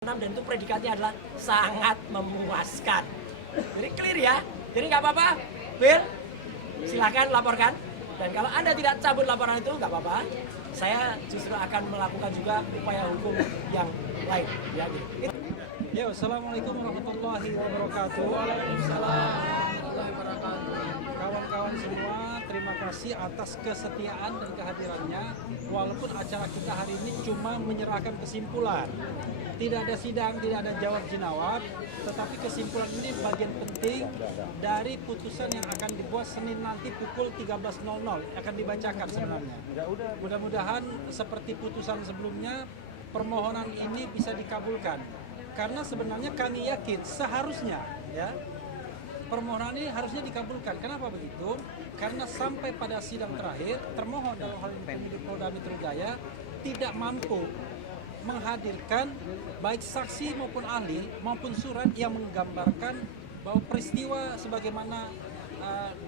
Dan itu predikatnya adalah sangat memuaskan. Jadi clear ya. Jadi nggak apa-apa, Will, silakan laporkan. Dan kalau Anda tidak cabut laporan itu nggak apa-apa. Saya justru akan melakukan juga upaya hukum yang lain. Ya, gitu. Ya, assalamualaikum warahmatullahi wabarakatuh. Waalaikumsalam. Kawan-kawan semua, terima kasih atas kesetiaan dan kehadirannya. Walaupun acara kita hari ini cuma menyerahkan kesimpulan, tidak ada sidang, tidak ada jawab jawab, tetapi kesimpulan ini bagian penting dari putusan yang akan dibuat Senin nanti pukul 13.00 akan dibacakan sebenarnya. Mudah-mudahan seperti putusan sebelumnya, permohonan ini bisa dikabulkan. Karena sebenarnya kami yakin seharusnya ya permohonan ini harusnya dikabulkan. Kenapa begitu? Karena sampai pada sidang terakhir termohon dalam hal ini penyidik Polda Metro Jaya tidak mampu menghadirkan baik saksi maupun ahli maupun surat yang menggambarkan bahwa peristiwa sebagaimana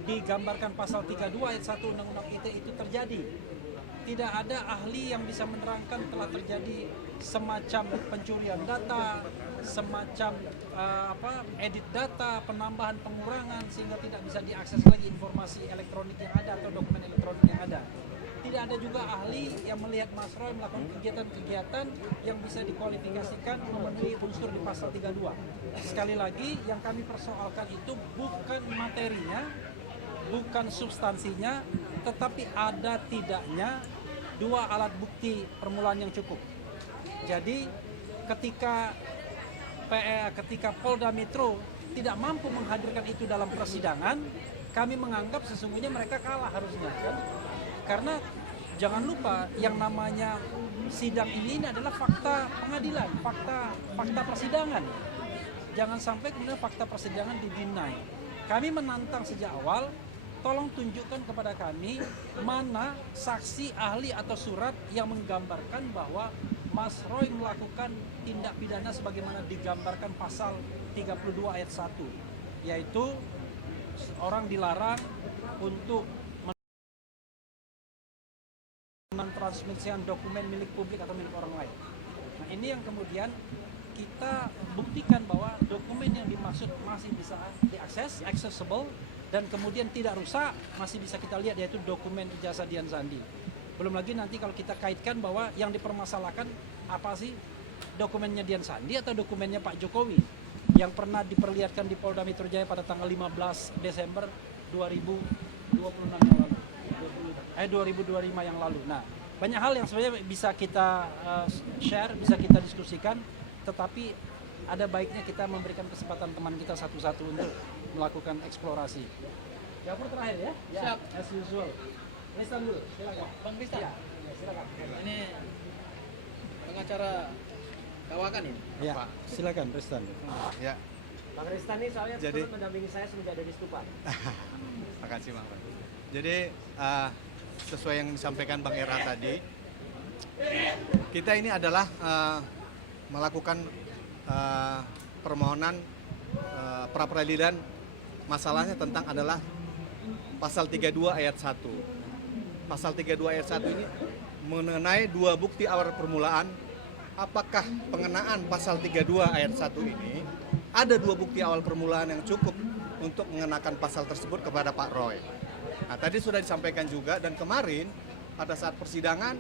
digambarkan pasal 32 ayat 1 Undang-Undang ITE itu terjadi. Tidak ada ahli yang bisa menerangkan telah terjadi semacam pencurian data, semacam edit data, penambahan, pengurangan sehingga tidak bisa diakses lagi informasi elektronik yang ada atau dokumen elektronik yang ada. Tidak ada juga ahli yang melihat Mas Roy melakukan kegiatan-kegiatan yang bisa dikualifikasikan memenuhi unsur di pasal 32. Sekali lagi, yang kami persoalkan itu bukan materinya, bukan substansinya, tetapi ada tidaknya dua alat bukti permulaan yang cukup. Jadi ketika Polda Metro tidak mampu menghadirkan itu dalam persidangan, kami menganggap sesungguhnya mereka kalah harusnya kan? Karena jangan lupa yang namanya sidang ini adalah fakta pengadilan, fakta persidangan. Jangan sampai kemudian fakta persidangan didinai. Kami menantang sejak awal, tolong tunjukkan kepada kami mana saksi, ahli atau surat yang menggambarkan bahwa Mas Roy melakukan tindak pidana sebagaimana digambarkan pasal 32 ayat 1, yaitu orang dilarang untuk mentransmisikan dokumen milik publik atau milik orang lain. Nah, ini yang kemudian kita buktikan bahwa dokumen yang dimaksud masih bisa diakses, accessible, dan kemudian tidak rusak, masih bisa kita lihat, yaitu dokumen ijazah Dian Sandi. Belum lagi nanti kalau kita kaitkan bahwa yang dipermasalahkan apa sih, dokumennya Dian Sandi atau dokumennya Pak Jokowi yang pernah diperlihatkan di Polda Metro Jaya pada tanggal 15 Desember 2026 yang lalu. 2025 yang lalu. Nah, banyak hal yang sebenarnya bisa kita share, bisa kita diskusikan, tetapi ada baiknya kita memberikan kesempatan teman kita satu-satu untuk melakukan eksplorasi. Dapur terakhir ya? Siap. As usual. Ristan dulu, silakan. Bang Ristan. Ya, silakan. Ini pengacara Kawakan ini? Ya, Pak. silakan Ristan. Ya, Bang Ristan ini soalnya Jadi- turut mendampingi saya semenjak dari Stupa. makasih Bang. Jadi sesuai yang disampaikan Bang Era tadi, kita ini adalah melakukan permohonan pra peradilan. Masalahnya tentang adalah pasal 32 ayat 1. Pasal 32 ayat 1 ini mengenai dua bukti awal permulaan. Apakah pengenaan pasal 32 ayat 1 ini ada dua bukti awal permulaan yang cukup untuk mengenakan pasal tersebut kepada Pak Roy? Nah, tadi sudah disampaikan juga, dan kemarin pada saat persidangan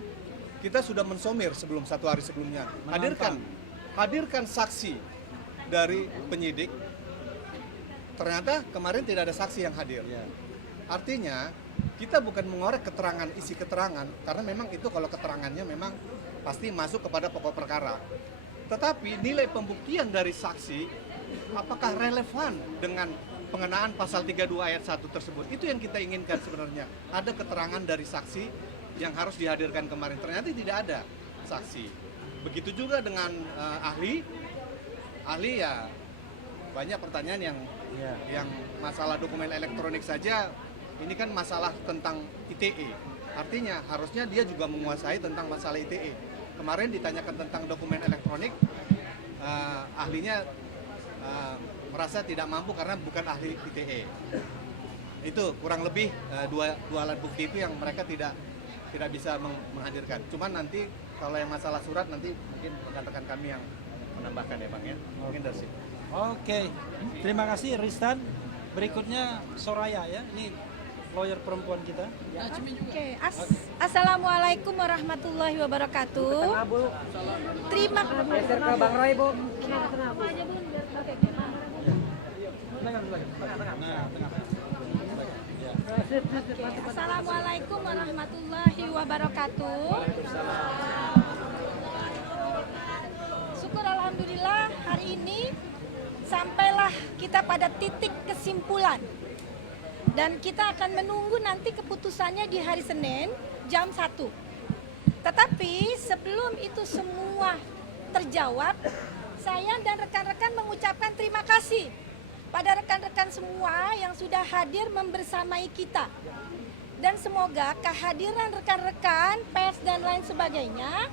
kita sudah mensomir sebelum satu hari sebelumnya. Hadirkan saksi dari penyidik. Ternyata kemarin tidak ada saksi yang hadir. Ya. Artinya kita bukan mengorek keterangan, isi keterangan, karena memang itu kalau keterangannya memang pasti masuk kepada pokok perkara. Tetapi nilai pembuktian dari saksi apakah relevan dengan pengenaan pasal 32 ayat 1 tersebut? Itu yang kita inginkan sebenarnya. Ada keterangan dari saksi yang harus dihadirkan kemarin. Ternyata tidak ada saksi. Begitu juga dengan ahli. Ahli ya banyak pertanyaan yang masalah dokumen elektronik saja. Ini kan masalah tentang ITE. Artinya harusnya dia juga menguasai tentang masalah ITE. Kemarin ditanyakan tentang dokumen elektronik, ahlinya merasa tidak mampu karena bukan ahli ITE. Itu kurang lebih dua alat bukti itu yang mereka tidak bisa menghadirkan. Cuman nanti kalau yang masalah surat nanti mungkin rekan-rekan kami yang menambahkan ya Bang ya. Mungkin dari situ. Oke, terima kasih Ristan. Berikutnya Soraya ya, ini lawyer perempuan kita. Oke, Assalamualaikum warahmatullahi wabarakatuh. Terima kasih. Bang Roy, Bu. Assalamualaikum warahmatullahi wabarakatuh. Syukur alhamdulillah hari ini sampailah kita pada titik kesimpulan. Dan kita akan menunggu nanti keputusannya di hari Senin jam 1. Tetapi sebelum itu semua terjawab, saya dan rekan-rekan mengucapkan terima kasih pada rekan-rekan semua yang sudah hadir membersamai kita. Dan semoga kehadiran rekan-rekan, pers dan lain sebagainya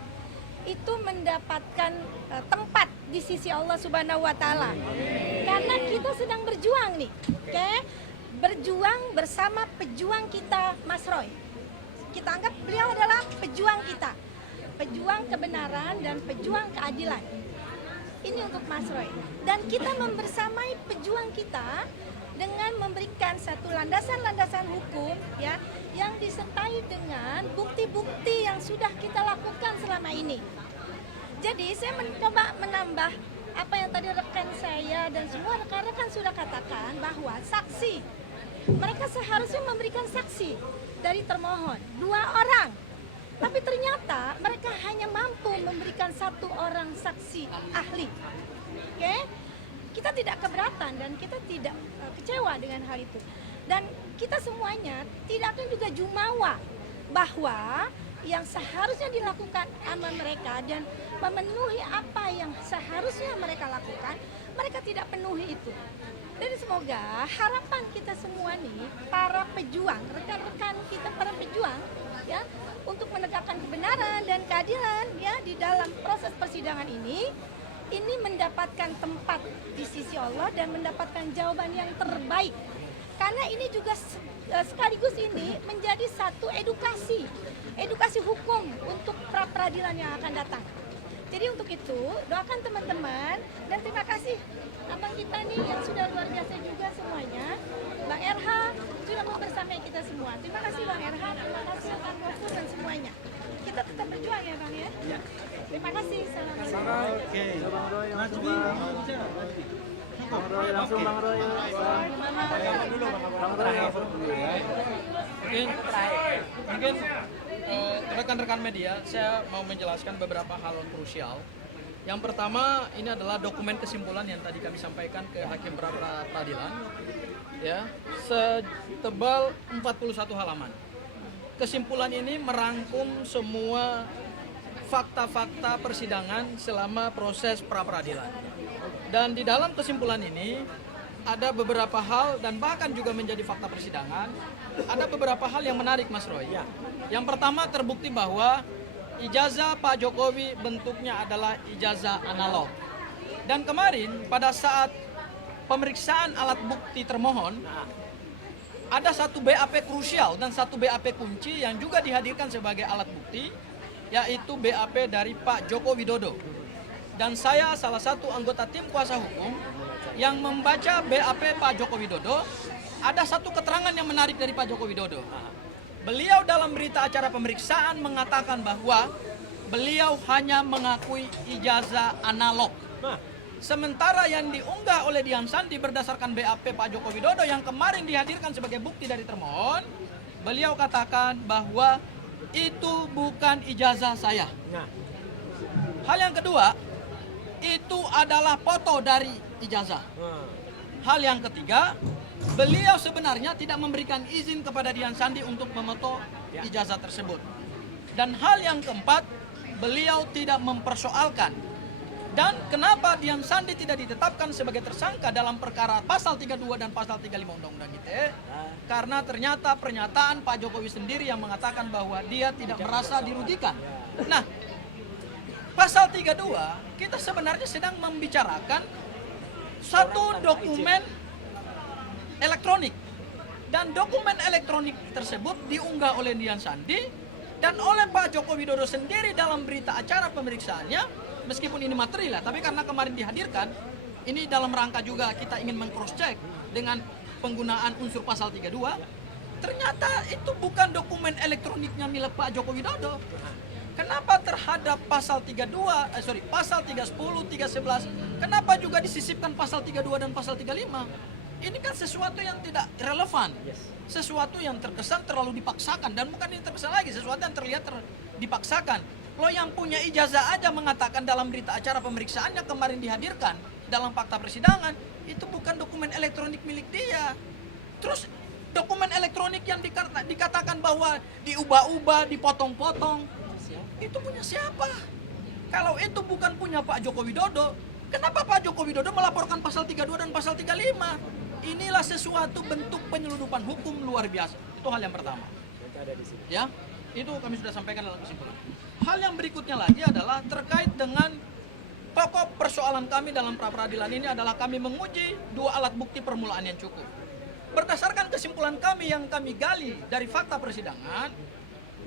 itu mendapatkan tempat di sisi Allah Subhanahu wa taala. Karena kita sedang berjuang nih, oke? Berjuang bersama pejuang kita Mas Roy. Kita anggap beliau adalah pejuang kita. Pejuang kebenaran dan pejuang keadilan. Ini untuk Mas Roy. Dan kita membersamai pejuang kita dengan memberikan satu landasan-landasan hukum ya yang disertai dengan bukti-bukti yang sudah kita lakukan selama ini. Jadi saya mencoba menambah apa yang tadi rekan saya dan semua rekan-rekan sudah katakan bahwa saksi mereka seharusnya memberikan saksi dari termohon 2 orang. Tapi ternyata mereka hanya mampu memberikan 1 orang saksi ahli. Oke? Kita tidak keberatan dan kita tidak kecewa dengan hal itu. Dan kita semuanya tidak akan juga jumawa bahwa yang seharusnya dilakukan sama mereka dan memenuhi apa yang seharusnya mereka lakukan, mereka tidak penuhi itu. Jadi semoga harapan kita semua nih, para pejuang, rekan-rekan kita para pejuang, ya, untuk menegakkan kebenaran dan keadilan, ya, di dalam proses persidangan ini mendapatkan tempat di sisi Allah dan mendapatkan jawaban yang terbaik. Karena ini juga sekaligus ini menjadi satu edukasi hukum untuk pra-peradilan yang akan datang. Jadi untuk itu doakan teman-teman dan terima kasih abang kita nih yang sudah luar biasa juga semuanya. Bang RH sudah membersamai kita semua. Terima kasih Bang RH, terima kasih Bang Gofur dan semuanya. Kita tetap berjuang ya Bang ya. Terima kasih. Assalamualaikum. Oke. Najmi mau bicara? Bang Roy, langsung Bang Roy. Mungkin rekan-rekan media, saya mau menjelaskan beberapa hal krusial. Yang pertama, ini adalah dokumen kesimpulan yang tadi kami sampaikan ke Hakim Pra-Peradilan, ya, setebal 41 halaman. Kesimpulan ini merangkum semua fakta-fakta persidangan selama proses pra-peradilan. Dan di dalam kesimpulan ini ada beberapa hal dan bahkan juga menjadi fakta persidangan, ada beberapa hal yang menarik Mas Roy. Yang pertama, terbukti bahwa ijazah Pak Jokowi bentuknya adalah ijazah analog. Dan kemarin pada saat pemeriksaan alat bukti termohon, ada satu BAP krusial dan satu BAP kunci yang juga dihadirkan sebagai alat bukti, yaitu BAP dari Pak Joko Widodo. Dan saya salah satu anggota tim kuasa hukum yang membaca BAP Pak Joko Widodo, ada satu keterangan yang menarik dari Pak Joko Widodo. Beliau dalam berita acara pemeriksaan mengatakan bahwa beliau hanya mengakui ijazah analog. Sementara yang diunggah oleh Dian Sandi berdasarkan BAP Pak Joko Widodo yang kemarin dihadirkan sebagai bukti dari termohon, beliau katakan bahwa itu bukan ijazah saya. Hal yang kedua, itu adalah foto dari ijazah. Hal yang ketiga, beliau sebenarnya tidak memberikan izin kepada Dian Sandi untuk memoto ijazah tersebut. Dan hal yang keempat, beliau tidak mempersoalkan. Dan kenapa Dian Sandi tidak ditetapkan sebagai tersangka dalam perkara pasal 32 dan pasal 35 Undang-Undang ITE? Karena ternyata pernyataan Pak Jokowi sendiri yang mengatakan bahwa dia tidak merasa dirugikan. Nah, pasal 32 kita sebenarnya sedang membicarakan satu dokumen elektronik. Dan dokumen elektronik tersebut diunggah oleh Dian Sandi dan oleh Pak Joko Widodo sendiri dalam berita acara pemeriksaannya meskipun ini material ya, tapi karena kemarin dihadirkan, ini dalam rangka juga kita ingin meng-cross check dengan penggunaan unsur pasal 32, ternyata itu bukan dokumen elektroniknya milik Pak Joko Widodo. Kenapa terhadap pasal 32, pasal 310, 311, kenapa juga disisipkan pasal 32 dan pasal 35? Ini kan sesuatu yang tidak relevan, sesuatu yang terkesan terlalu dipaksakan, dan bukan ini terkesan lagi, sesuatu yang terlihat dipaksakan. Lo yang punya ijazah aja mengatakan dalam berita acara pemeriksaannya kemarin dihadirkan dalam fakta persidangan, itu bukan dokumen elektronik milik dia. Terus dokumen elektronik yang dikatakan bahwa diubah-ubah, dipotong-potong, itu punya siapa? Kalau itu bukan punya Pak Joko Widodo, kenapa Pak Joko Widodo melaporkan pasal 32 dan pasal 35? Inilah sesuatu bentuk penyeludupan hukum luar biasa. Itu hal yang pertama. Ya, itu kami sudah sampaikan dalam kesimpulan. Hal yang berikutnya lagi adalah terkait dengan pokok persoalan kami dalam pra-peradilan ini adalah kami menguji dua alat bukti permulaan yang cukup. Berdasarkan kesimpulan kami yang kami gali dari fakta persidangan,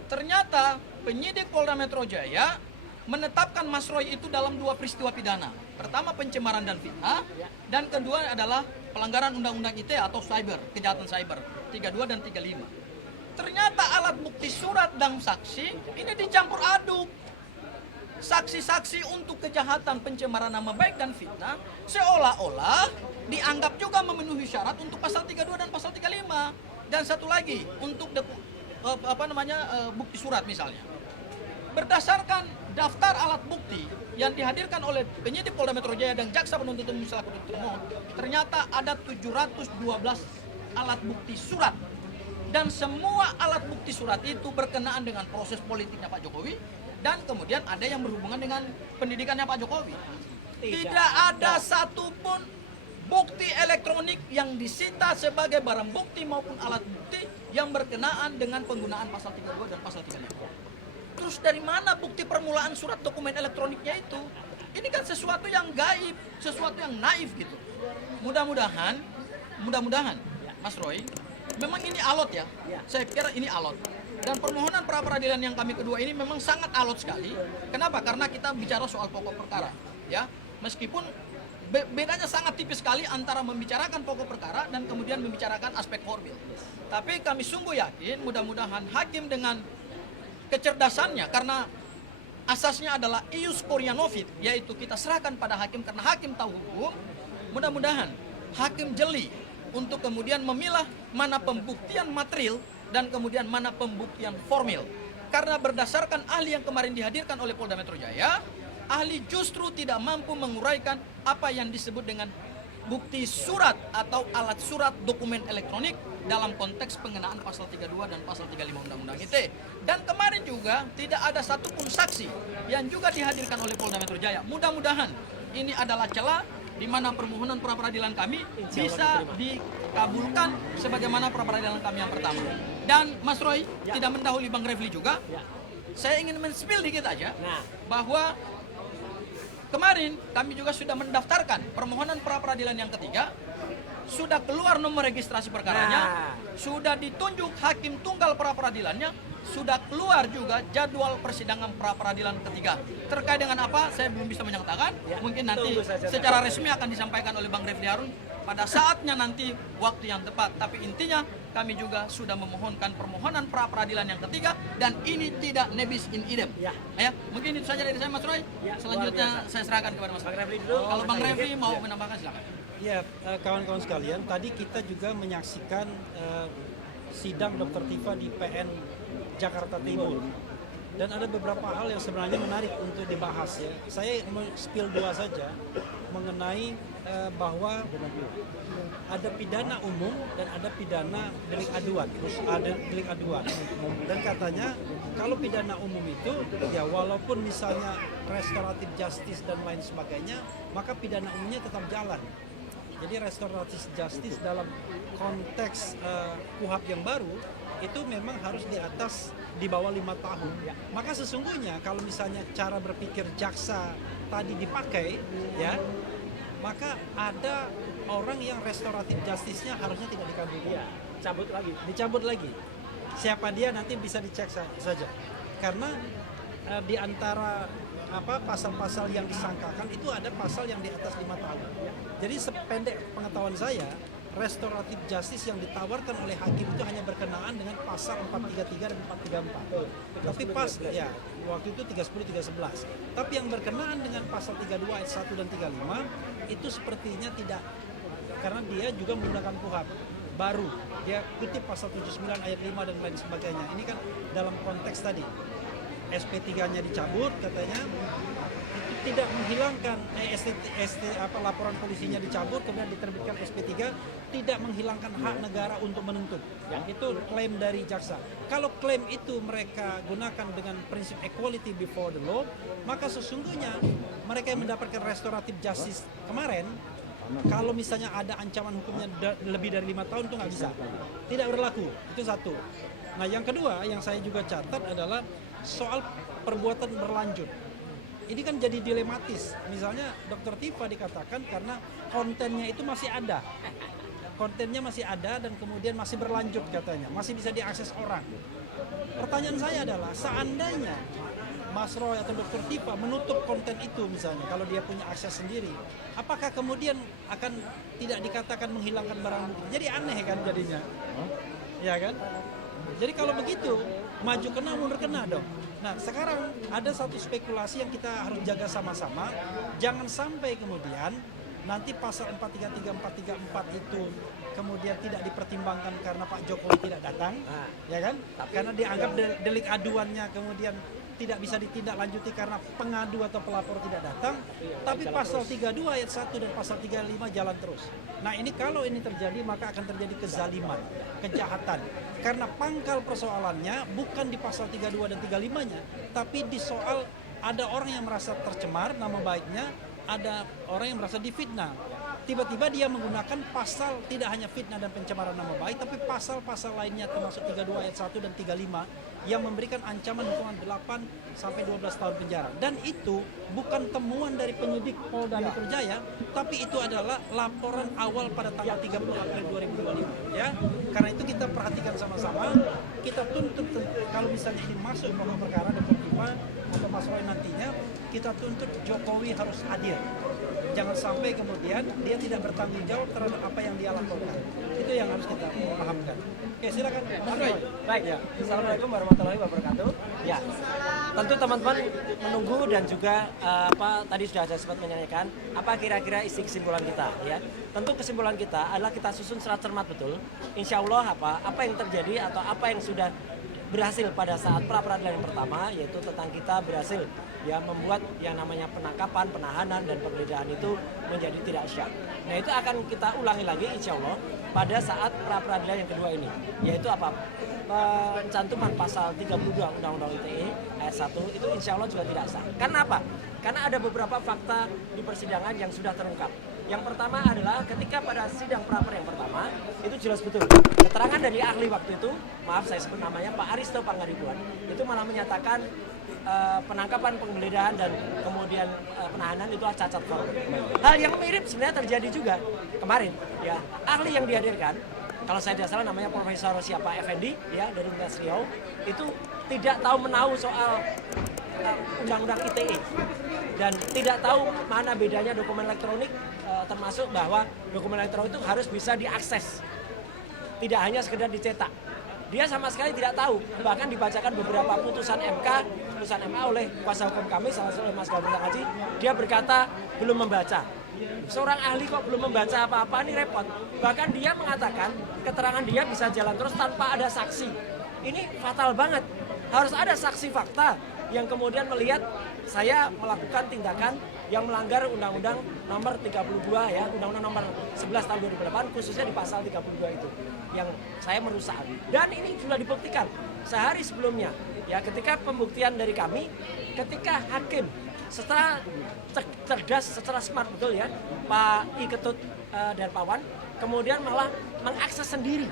ternyata penyidik Polda Metro Jaya menetapkan Mas Roy itu dalam dua peristiwa pidana. Pertama pencemaran dan fitnah, dan kedua adalah pelanggaran Undang-Undang ITE atau cyber, kejahatan cyber, 32 dan 35. Ternyata alat bukti surat dan saksi ini dicampur aduk. Saksi-saksi untuk kejahatan pencemaran nama baik dan fitnah seolah-olah dianggap juga memenuhi syarat untuk pasal 32 dan pasal 35. Dan satu lagi untuk bukti surat misalnya. Berdasarkan daftar alat bukti yang dihadirkan oleh penyidik Polda Metro Jaya dan Jaksa Penuntut Umum selaku penuntut umum, ternyata ada 712 alat bukti surat. Dan semua alat bukti surat itu berkenaan dengan proses politiknya Pak Jokowi, dan kemudian ada yang berhubungan dengan pendidikannya Pak Jokowi. Tidak ada satupun bukti elektronik yang disita sebagai barang bukti maupun alat bukti yang berkenaan dengan penggunaan pasal 32 dan pasal 35. Terus dari mana bukti permulaan surat dokumen elektroniknya itu? Ini kan sesuatu yang gaib, sesuatu yang naif gitu. Mudah-mudahan, Mas Roy, memang ini alot ya. Saya kira ini alot. Dan permohonan pra-peradilan yang kami kedua ini memang sangat alot sekali. Kenapa? Karena kita bicara soal pokok perkara, ya. Meskipun bedanya sangat tipis sekali antara membicarakan pokok perkara dan kemudian membicarakan aspek formil. Tapi kami sungguh yakin mudah-mudahan hakim dengan kecerdasannya, karena asasnya adalah ius coria novit, yaitu kita serahkan pada hakim karena hakim tahu hukum. Mudah-mudahan hakim jeli untuk kemudian memilah mana pembuktian material dan kemudian mana pembuktian formil. Karena berdasarkan ahli yang kemarin dihadirkan oleh Polda Metro Jaya, ahli justru tidak mampu menguraikan apa yang disebut dengan bukti surat atau alat surat dokumen elektronik dalam konteks pengenaan pasal 32 dan pasal 35 Undang-Undang ITE. Dan kemarin juga tidak ada satupun saksi yang juga dihadirkan oleh Polda Metro Jaya. Mudah-mudahan ini adalah celah di mana permohonan pra-peradilan kami bisa dikabulkan sebagaimana pra-peradilan kami yang pertama. Dan Mas Roy, tidak mendahului Bang Refli juga, saya ingin men-spill dikit aja bahwa kemarin kami juga sudah mendaftarkan permohonan pra-peradilan yang ketiga, sudah keluar nomor registrasi perkaranya, sudah ditunjuk hakim tunggal pra-peradilannya, sudah keluar juga jadwal persidangan pra-peradilan ketiga. Terkait dengan apa, saya belum bisa menyatakan. Mungkin nanti secara resmi akan disampaikan oleh Bang Refli Harun pada saatnya nanti, waktu yang tepat. Tapi intinya kami juga sudah memohonkan permohonan pra-peradilan yang ketiga, dan ini tidak nebis in idem. Ya, mungkin itu saja dari saya, Mas Roy. Selanjutnya saya serahkan kepada Mas Refli dulu. Kalau Bang Refli mau menambahkan, silakan. Ya, kawan-kawan sekalian, tadi kita juga menyaksikan sidang Dr. Tifa di PN Jakarta Timur. Dan ada beberapa hal yang sebenarnya menarik untuk dibahas ya. Saya mau spill dua saja mengenai bahwa ada pidana umum dan ada pidana delik aduan. Dan katanya kalau pidana umum itu ya walaupun misalnya restoratif justice dan lain sebagainya, maka pidana umumnya tetap jalan. Jadi restoratif justice dalam konteks KUHP yang baru itu memang harus di bawah 5 tahun. Maka sesungguhnya kalau misalnya cara berpikir jaksa tadi dipakai, ya, maka ada orang yang restoratif justice-nya harusnya tidak dikabulkan. Dicabut lagi. Siapa dia nanti bisa dicek saja. Karena di antara pasal-pasal yang disangkakan itu ada pasal yang di atas 5 tahun. Jadi sependek pengetahuan saya, restoratif justice yang ditawarkan oleh hakim itu hanya berkenaan dengan pasal 433 dan 434. Tapi ya waktu itu 310 311. Tapi yang berkenaan dengan pasal 32 ayat 1 dan 35 itu sepertinya tidak, karena dia juga menggunakan KUHP baru. Dia kutip pasal 79 ayat 5 dan lain sebagainya. Ini kan dalam konteks tadi SP3-nya dicabut katanya, itu tidak menghilangkan laporan polisinya dicabut kemudian diterbitkan SP3, tidak menghilangkan hak negara untuk menuntut. Itu klaim dari jaksa. Kalau klaim itu mereka gunakan dengan prinsip equality before the law, maka sesungguhnya mereka yang mendapatkan restoratif justice kemarin, kalau misalnya ada ancaman hukumnya lebih dari 5 tahun itu nggak bisa, tidak berlaku. Itu satu. Nah yang kedua yang saya juga catat adalah soal perbuatan berlanjut. Ini kan jadi dilematis. Misalnya Dr. Tifa dikatakan karena kontennya itu masih ada. Kontennya masih ada dan kemudian masih berlanjut katanya. Masih bisa diakses orang. Pertanyaan saya adalah seandainya Mas Roy atau Dr. Tifa menutup konten itu misalnya, kalau dia punya akses sendiri, apakah kemudian akan tidak dikatakan menghilangkan barang bukti? Jadi aneh kan jadinya. Ya kan? Jadi kalau begitu, maju kena mundur kena dong. Nah sekarang ada satu spekulasi yang kita harus jaga sama-sama. Jangan sampai kemudian nanti pasal 433, 434 itu kemudian tidak dipertimbangkan karena Pak Jokowi tidak datang, ya kan? Karena dianggap delik aduannya kemudian tidak bisa ditindaklanjuti karena pengadu atau pelapor tidak datang, tapi pasal 32 ayat 1 dan pasal 35 jalan terus. Nah ini kalau ini terjadi maka akan terjadi kezaliman, kejahatan. Karena pangkal persoalannya bukan di pasal 32 dan 35-nya, tapi di soal ada orang yang merasa tercemar nama baiknya, ada orang yang merasa difitnah. Tiba-tiba dia menggunakan pasal tidak hanya fitnah dan pencemaran nama baik, tapi pasal-pasal lainnya termasuk 32 ayat 1 dan 35 yang memberikan ancaman hukuman 8 sampai 12 tahun penjara. Dan itu bukan temuan dari penyidik Polda Metro Jaya, tapi itu adalah laporan awal pada tanggal 30 April 2025. Ya, karena itu kita perhatikan sama-sama, kita tuntut kalau misalnya ini masuk pokok perkara Dr. Tifa atau Mas Roy nantinya, kita tuntut Jokowi harus hadir. Jangan sampai kemudian dia tidak bertanggung jawab terhadap apa yang dia lakukan. Itu yang harus kita pahamkan. Oke, silakan Mas Roy. Baik ya. Assalamualaikum warahmatullahi wabarakatuh. Ya, tentu teman-teman menunggu dan juga tadi sudah ada sempat menyanyikan apa kira-kira isi kesimpulan kita ya. Tentu kesimpulan kita adalah kita susun secara cermat betul. Insya Allah apa yang terjadi atau apa yang sudah berhasil pada saat pra peradilan yang pertama, yaitu tentang kita berhasil ya membuat yang namanya penangkapan, penahanan dan penggeledahan itu menjadi tidak syak. Nah itu akan kita ulangi lagi insya Allah pada saat pra peradilan yang kedua ini, yaitu apa? Pencantuman pasal 32 Undang-Undang ITE ayat 1 itu insya Allah juga tidak sah. Karena apa? Karena ada beberapa fakta di persidangan yang sudah terungkap. Yang pertama adalah ketika pada sidang pra-per yang pertama itu jelas betul keterangan dari ahli waktu itu, maaf saya sebut namanya Pak Aristo Pangaribuan, itu malah menyatakan penangkapan, penggeledahan dan kemudian penahanan itu cacat formil. Hal yang mirip sebenarnya terjadi juga kemarin ya. Ahli yang dihadirkan, kalau saya tidak salah namanya Profesor siapa Effendi ya dari Universitas Riau, itu tidak tahu menahu soal undang-undang ITE dan tidak tahu mana bedanya dokumen elektronik, termasuk bahwa dokumen elektronik itu harus bisa diakses, tidak hanya sekedar dicetak. Dia sama sekali tidak tahu, bahkan dibacakan beberapa putusan MA oleh kuasa hukum kami, salah satu Mas Gabung Haji, dia berkata belum membaca. Seorang ahli kok belum membaca apa-apa, ini repot. Bahkan dia mengatakan keterangan dia bisa jalan terus tanpa ada saksi. Ini fatal banget. Harus ada saksi fakta yang kemudian melihat saya melakukan tindakan yang melanggar Undang-Undang nomor 32 ya, Undang-Undang nomor 11 tahun 2008 khususnya di pasal 32 itu yang saya merusak. Dan ini sudah dibuktikan sehari sebelumnya ya, ketika pembuktian dari kami, ketika hakim secara cerdas, secara smart betul ya, Pak I Ketut dan Pak Wan kemudian malah mengakses sendiri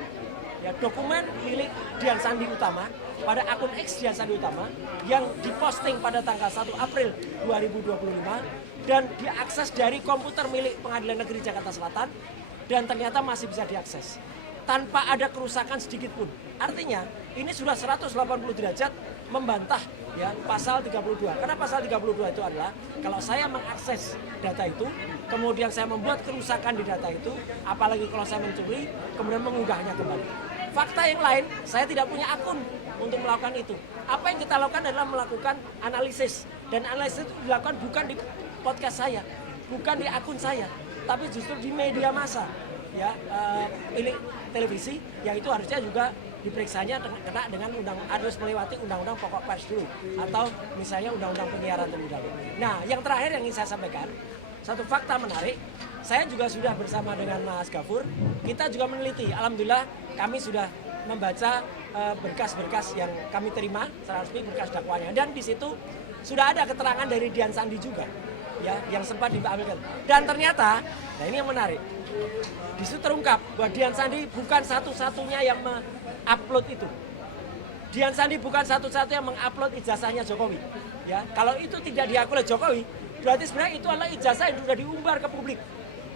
ya dokumen milik Dian Sandi Utama pada akun X Dian Sandi Utama yang diposting pada tanggal 1 April 2025 dan diakses dari komputer milik Pengadilan Negeri Jakarta Selatan dan ternyata masih bisa diakses tanpa ada kerusakan sedikit pun. Artinya ini sudah 180 derajat membantah ya pasal 32. Karena pasal 32 itu adalah kalau saya mengakses data itu, kemudian saya membuat kerusakan di data itu, apalagi kalau saya mencuri, kemudian mengunggahnya kembali. Fakta yang lain, saya tidak punya akun untuk melakukan itu. Apa yang kita lakukan adalah melakukan analisis, dan analisis itu dilakukan bukan di podcast saya, bukan di akun saya, tapi justru di media massa. Ya, ini televisi yang itu harusnya juga diperiksanya kena dengan harus melewati undang-undang pokok pers dulu atau misalnya undang-undang penyiaran terlebih dahulu. Nah, yang terakhir yang ingin saya sampaikan, satu fakta menarik, saya juga sudah bersama dengan Mas Gafur, kita juga meneliti, alhamdulillah kami sudah membaca berkas-berkas yang kami terima secara resmi, berkas dakwanya, dan di situ sudah ada keterangan dari Dian Sandi juga, ya, yang sempat diambilkan. Dan ternyata, nah ini yang menarik, di situ terungkap bahwa Dian Sandi bukan satu-satunya yang mengupload itu. Dian Sandi bukan satu-satunya yang mengupload ijazahnya Jokowi. Ya, kalau itu tidak diakui oleh Jokowi, berarti sebenarnya itu adalah ijazah yang sudah diumbar ke publik.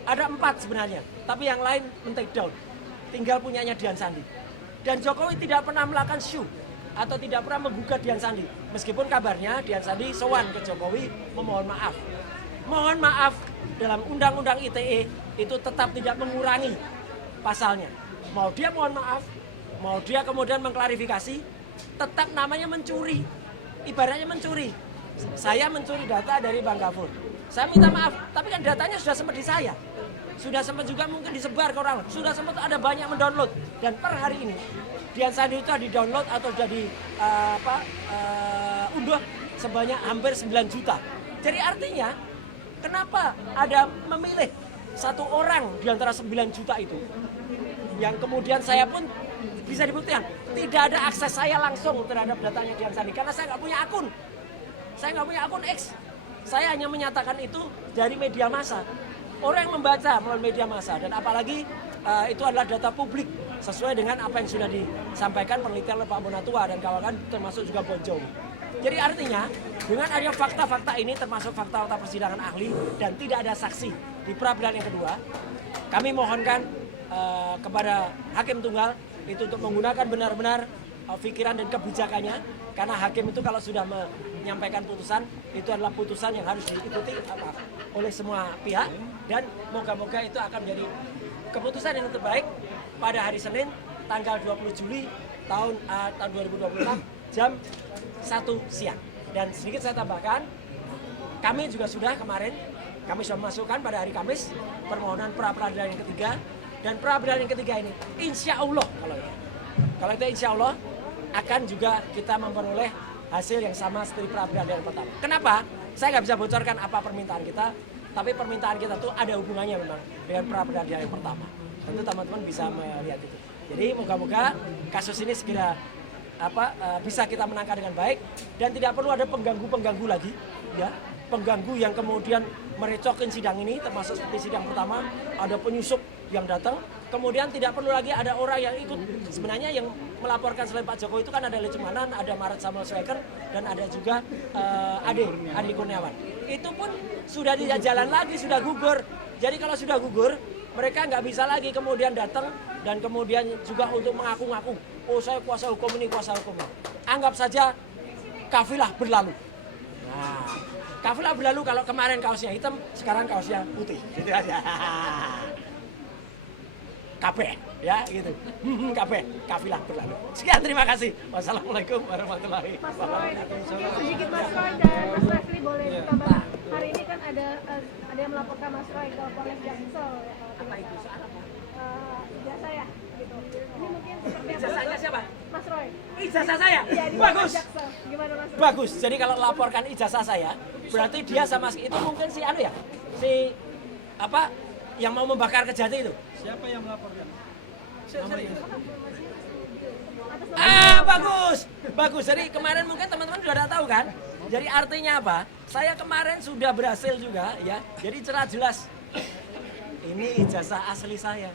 Ada 4 sebenarnya, tapi yang lain men-take down. Tinggal punyanya Dian Sandi. Dan Jokowi tidak pernah melakukan show atau tidak pernah menggugat Dian Sandi. Meskipun kabarnya Dian Sandi sowan ke Jokowi memohon maaf. Mohon maaf, dalam Undang-Undang ITE itu tetap tidak mengurangi pasalnya. Mau dia mohon maaf, mau dia kemudian mengklarifikasi, tetap namanya mencuri. Ibaratnya mencuri. Saya mencuri data dari Bang Gafur. Saya minta maaf, tapi kan datanya sudah sempat di saya. Sudah sempat juga mungkin disebar ke orang. Sudah sempat ada banyak mendownload. Dan per hari ini, Dian Sandi itu di-download atau jadi unduh sebanyak hampir 9 juta. Jadi artinya, kenapa ada memilih satu orang di antara 9 juta itu, yang kemudian saya pun bisa dibuktikan tidak ada akses saya langsung terhadap datanya Dian Sandi karena saya nggak punya akun. Saya nggak punya akun X. Saya hanya menyatakan itu dari media massa. Orang yang membaca melalui media massa, dan apalagi itu adalah data publik sesuai dengan apa yang sudah disampaikan penelitian oleh Pak Bonatua dan kawan-kawan, termasuk juga Bonjol. Jadi artinya dengan adanya fakta-fakta ini, termasuk fakta-fakta persidangan ahli dan tidak ada saksi di pra-peradilan yang kedua, kami mohonkan kepada hakim tunggal itu untuk menggunakan benar-benar pikiran dan kebijakannya, karena hakim itu kalau sudah menyampaikan putusan itu adalah putusan yang harus diikuti oleh semua pihak, dan moga-moga itu akan menjadi keputusan yang terbaik pada hari Senin tanggal 20 Juli tahun 2026 jam 1 siang. Dan sedikit saya tambahkan, kami juga sudah kemarin kami sudah masukkan pada hari Kamis permohonan pra-peradilan yang ketiga, dan pra-peradilan yang ketiga ini insya Allah kalau itu insya Allah akan juga kita memperoleh hasil yang sama seperti pra-peradilan yang pertama. Kenapa? Saya nggak bisa bocorkan apa permintaan kita, tapi permintaan kita tuh ada hubungannya memang dengan pra-peradilan yang pertama. Tentu teman-teman bisa melihat itu. Jadi moga-moga kasus ini segera bisa kita menangkan dengan baik dan tidak perlu ada pengganggu-pengganggu lagi, ya. Pengganggu yang kemudian merecokin sidang ini, termasuk seperti sidang pertama ada penyusup yang datang, kemudian tidak perlu lagi ada orang yang ikut. Sebenarnya yang melaporkan selain Pak Jokowi itu kan ada Lecumanan, ada Maret Samuel Sweker, dan ada juga Adi Kurniawan. Itu pun sudah tidak jalan lagi, sudah gugur. Jadi kalau sudah gugur, mereka nggak bisa lagi kemudian datang dan kemudian juga untuk mengaku-ngaku, oh saya kuasa hukum ini, kuasa hukum ini. Anggap saja kafilah berlalu. Nah, kafilah berlalu kalau kemarin kaosnya hitam, sekarang kaosnya putih, gitu aja. Kabeh, ya gitu. Kabeh, kafilah berlalu. Sekian, terima kasih. Wassalamualaikum warahmatullahi wabarakatuh. Sedikit Mas Roy dan Mas Refli boleh ditambah. Hari ini kan ada yang melaporkan Mas Roy ke Polres Jaksel. Apa itu? Soal apa? Ijazah ya, gitu. Ini mungkin seperti apa? Ijazahnya siapa? Mas Roy. Ijazah saya? Iya, di Bagus. Polres Jaksel. Gimana Mas Roy? Bagus. Jadi kalau laporkan ijazah saya, berarti dia sama itu mungkin si yang mau membakar Kejati itu. Siapa yang melaporkan? Bagus. Bagus. Jadi kemarin mungkin teman-teman sudah tahu kan? Jadi artinya apa? Saya kemarin sudah berhasil juga, ya. Jadi cerah jelas. Ini ijazah asli saya.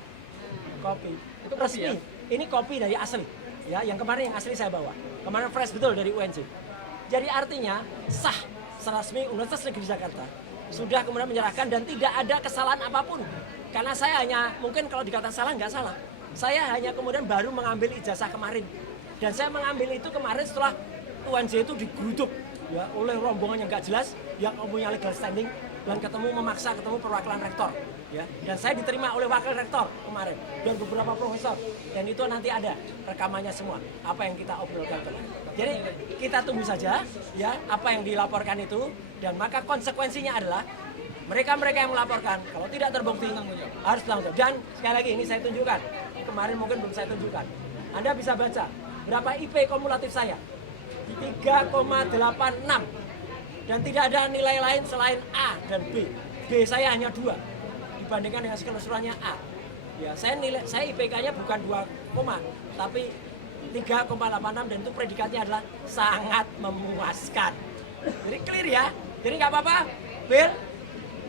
Kopi. Itu resmi. Ya? Ini kopi dari asli. Ya, yang kemarin yang asli saya bawa. Kemarin fresh betul dari UNJ. Jadi artinya sah resmi Universitas Negeri Jakarta. Sudah kemudian menyerahkan dan tidak ada kesalahan apapun. Karena saya hanya, mungkin kalau dikatakan salah, nggak salah. Saya hanya kemudian baru mengambil ijazah kemarin. Dan saya mengambil itu kemarin setelah UNJ itu digeruduk ya oleh rombongan yang nggak jelas yang mempunyai legal standing dan memaksa ketemu perwakilan rektor ya, dan saya diterima oleh wakil rektor kemarin dan beberapa profesor, dan itu nanti ada rekamannya semua apa yang kita obrolkan kemarin. Jadi kita tunggu saja ya apa yang dilaporkan itu, dan maka konsekuensinya adalah mereka yang melaporkan kalau tidak terbukti harus tanggung jawab. Dan sekali lagi ini saya tunjukkan, kemarin mungkin belum saya tunjukkan, Anda bisa baca berapa IP kumulatif saya, 3,86, dan tidak ada nilai lain selain A dan B. B saya hanya 2 dibandingkan dengan keseluruhannya A. Ya, saya IPK-nya bukan 2, tapi 3,86, dan itu predikatnya adalah sangat memuaskan. Jadi clear ya. Jadi nggak apa-apa, Bill,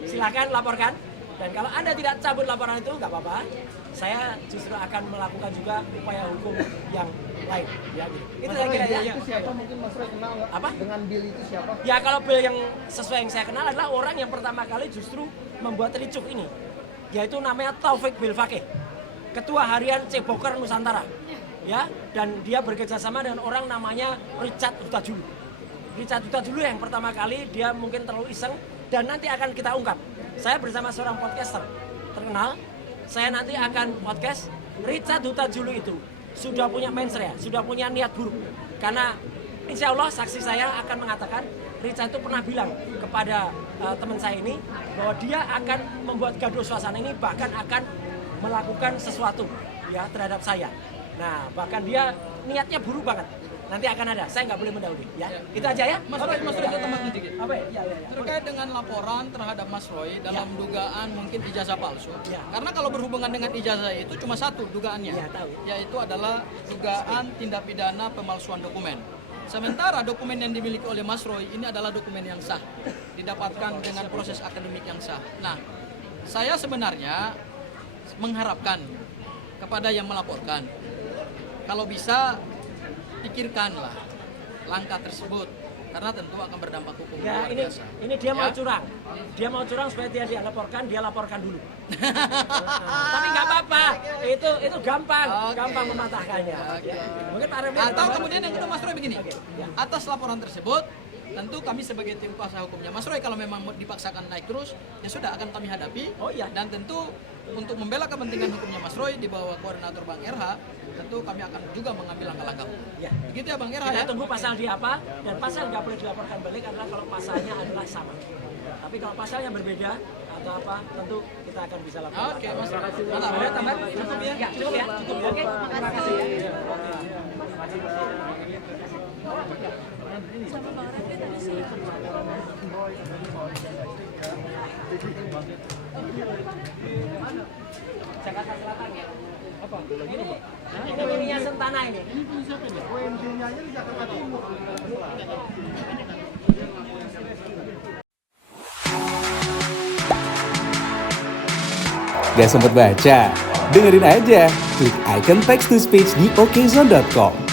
silakan laporkan. Dan kalau Anda tidak cabut laporan itu nggak apa-apa. Saya justru akan melakukan juga upaya hukum yang lain. Ya, gitu. Itu saya kira ya. Itu siapa mungkin Mas Roy kenal nggak? Apa? Dengan Bill itu siapa? Ya kalau Bill yang sesuai yang saya kenal adalah orang yang pertama kali justru membuat ricuk ini, yaitu namanya Taufik Bilfakih, Ketua Harian Ceboker Nusantara, ya, dan dia bekerjasama dengan orang namanya Richard Hutajulu. Richard Hutajulu yang pertama kali dia mungkin terlalu iseng, dan nanti akan kita ungkap. Saya bersama seorang podcaster terkenal, saya nanti akan podcast Richard Hutajulu itu sudah punya mensrea, sudah punya niat buruk, karena insya Allah saksi saya akan mengatakan Richard itu pernah bilang kepada teman saya ini bahwa dia akan membuat gaduh suasana ini, bahkan akan melakukan sesuatu ya terhadap saya. Nah, bahkan dia niatnya buruk banget. Nanti akan ada, saya nggak boleh mendahului ya. Itu aja ya. Mas Roy saya tambah sedikit. Apa ya? Ya. Terkait dengan laporan terhadap Mas Roy dalam dugaan mungkin ijazah palsu. Ya. Karena kalau berhubungan dengan ijazah itu cuma satu dugaannya, Ya, tahu. yaitu adalah dugaan tindak pidana pemalsuan dokumen. Sementara dokumen yang dimiliki oleh Mas Roy ini adalah dokumen yang sah, didapatkan dengan proses akademik yang sah. Nah, saya sebenarnya mengharapkan kepada yang melaporkan, kalau bisa pikirkanlah langkah tersebut, karena tentu akan berdampak hukum Ya, luar biasa. ini dia mau Ya. curang. Dia mau curang supaya dia laporkan, dia laporkan dulu. Tapi nggak apa-apa, itu gampang, Oke. gampang mematahkannya. Oke. Mungkin Pak Refli ada Atau tambahan? kemudian yang kedua Mas Roy begini, Oke, ya. atas laporan tersebut tentu kami sebagai tim kuasa hukumnya Mas Roy kalau memang dipaksakan naik terus ya sudah akan kami hadapi. Oh, iya. Dan tentu untuk membela kepentingan hukumnya Mas Roy di bawah koordinator Bang RH, tentu kami akan juga mengambil langkah-langkah hukum. Ya. Begitu ya Bang RH Kita ya. tunggu pasal di apa, dan pasal nggak boleh dilaporkan balik adalah kalau pasalnya adalah sama. Tapi kalau pasalnya berbeda atau apa, tentu kita akan bisa laporkan. Oke, Mas Roy. Ada tambahan? Cukup ya? Cukup ya? Cukup ya? Oke, terima kasih ya. Jakarta Selatan ya? Apa? Ini Sentana ini. OMD-nya aja di Jakarta Timur. Gak sempet baca? Dengerin aja, klik icon text to speech di okezone.com.